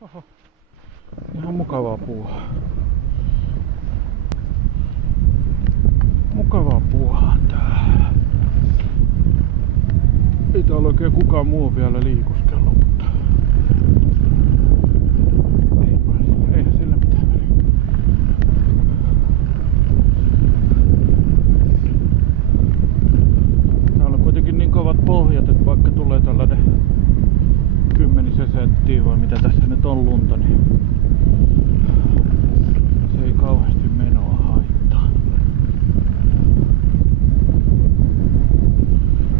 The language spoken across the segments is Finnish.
Oho. Ihan mukavaa puuhaa. Mukavaa puuhaa tää. Ei täällä oikein kukaan muu vielä liikuskellut, mutta eihän sillä mitään väliä. Täällä on kuitenkin niin kovat pohjat, että vaikka tulee tällainen 10 senttiä vai mitä tässä nyt on lunta, niin se ei kauheasti menoa haittaa.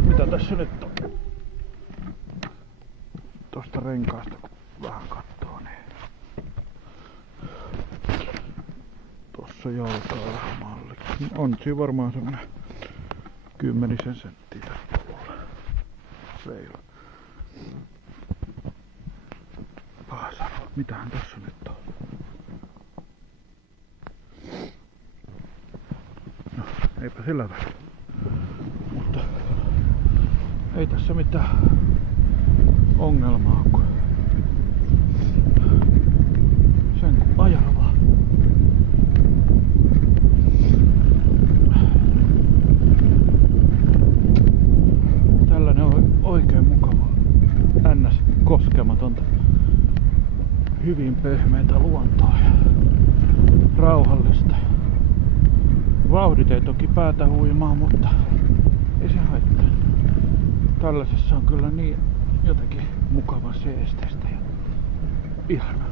Mitä tässä nyt on? Tosta renkaasta kun vähän kattoo, niin tossa jalkaa vähän malli. On siinä varmaan semmonen 10 senttiä tässä puolella. Reilu. Mitähän tossa nyt on? No, eipä sillä väliä. Mutta ei tässä mitään ongelmaa, kun sen kun ajaa vaan. Tällainen on oikein mukava, ns. Koskematonta, hyvin pehmeitä luontoa ja rauhallista. Vauhdit ei toki päätä huimaa, mutta ei se haittaa. Tällaisessa on kyllä niin jotenkin mukava seesteistä ja ihana.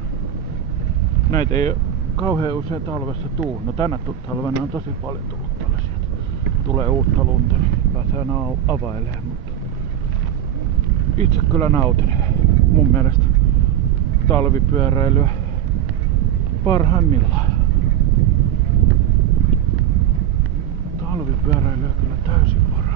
Näitä ei kauhean usein talvessa tuu. No tänä talvena on tosi paljon tullut tällaisia. Tulee uutta lunta, niin pääsee availemaan, mutta itse kyllä nautin. Mun mielestä talvipyöräilyä parhaimmillaan. Talvipyöräilyä kyllä täysin parhaimmillaan.